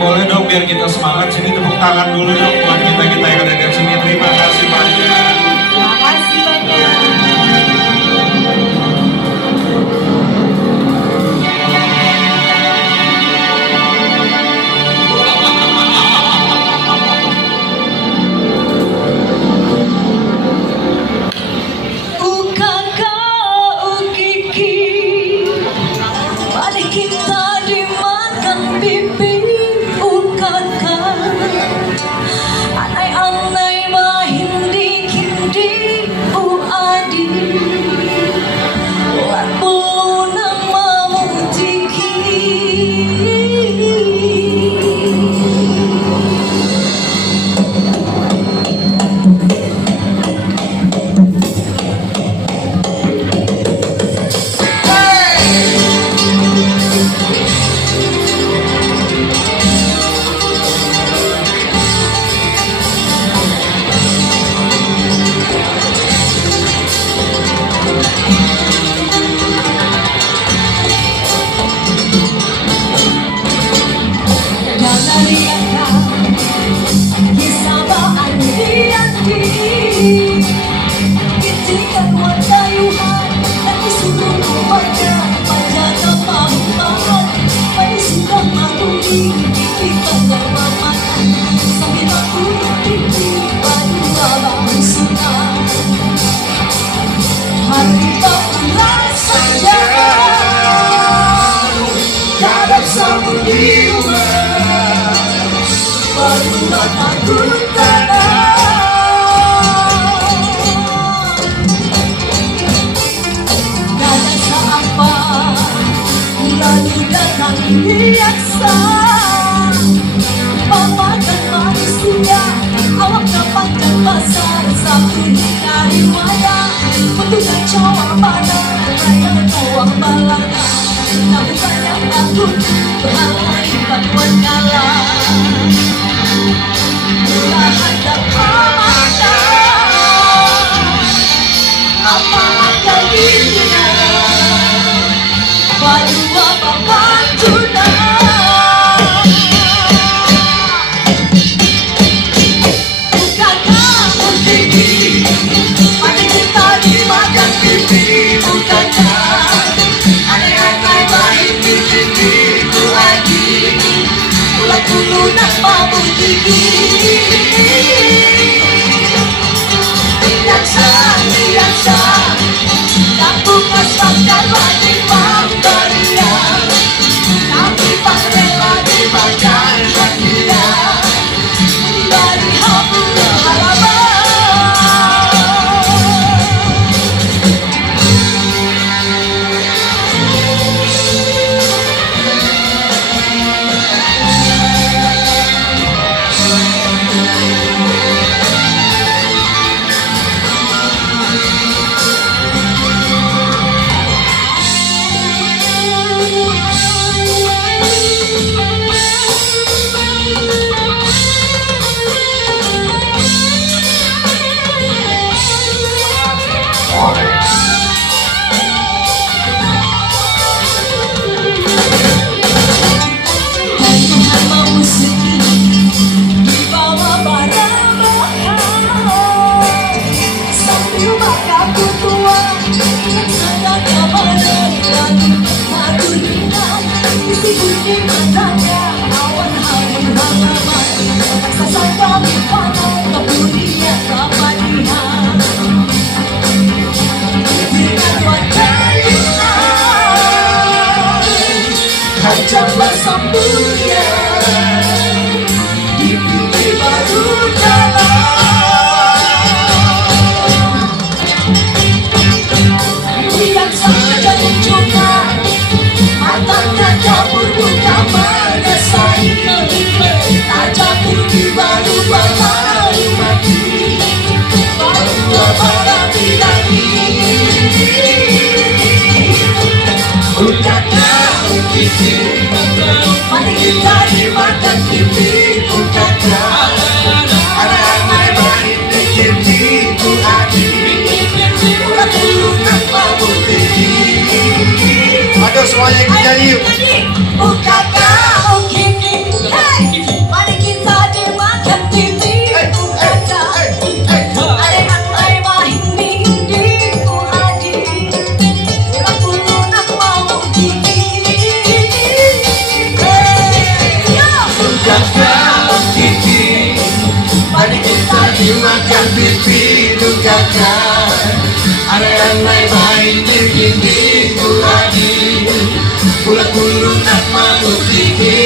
Boleh dong biar kita semangat sini, tepuk tangan dulu dong buat kita yang ada di sini. Terima kasih banyak. Terima kasih banyak. Biasa memakan manusia, awak dapatkan pasar satu dari maya. Petugas cowok pada raya tuang balanga, namun banyak takut berhalangi bantuan kalah. Mula hadap mata, apakah dirinya padu apa pantuna. Bukankah tinggi pada kita dimakan pipi? Bukankah aneh-aneh baik pipi-pipi lagi ulat bulu nak bambu gigi. Biasa tak buka sabda lagi pambaria, tapi pas rela dimakan dia dari hapur halaman. Coba sambutnya di bumi baru jalan. Lihat saja mencoba, matanya kabur buka mana saya. Tak bumi baru baru mati, baru lebaran lagi. Bukankah pikir mari kita dimakan pipi? Bukankah anak-anak baik pikir ibu adik ulat bulu nak bambu tinggi. Aduh semuanya kita yuk. Bukankah kini, hey pipi dugakan ada yang lain baik ini ku adi pula kulun nak malu tinggi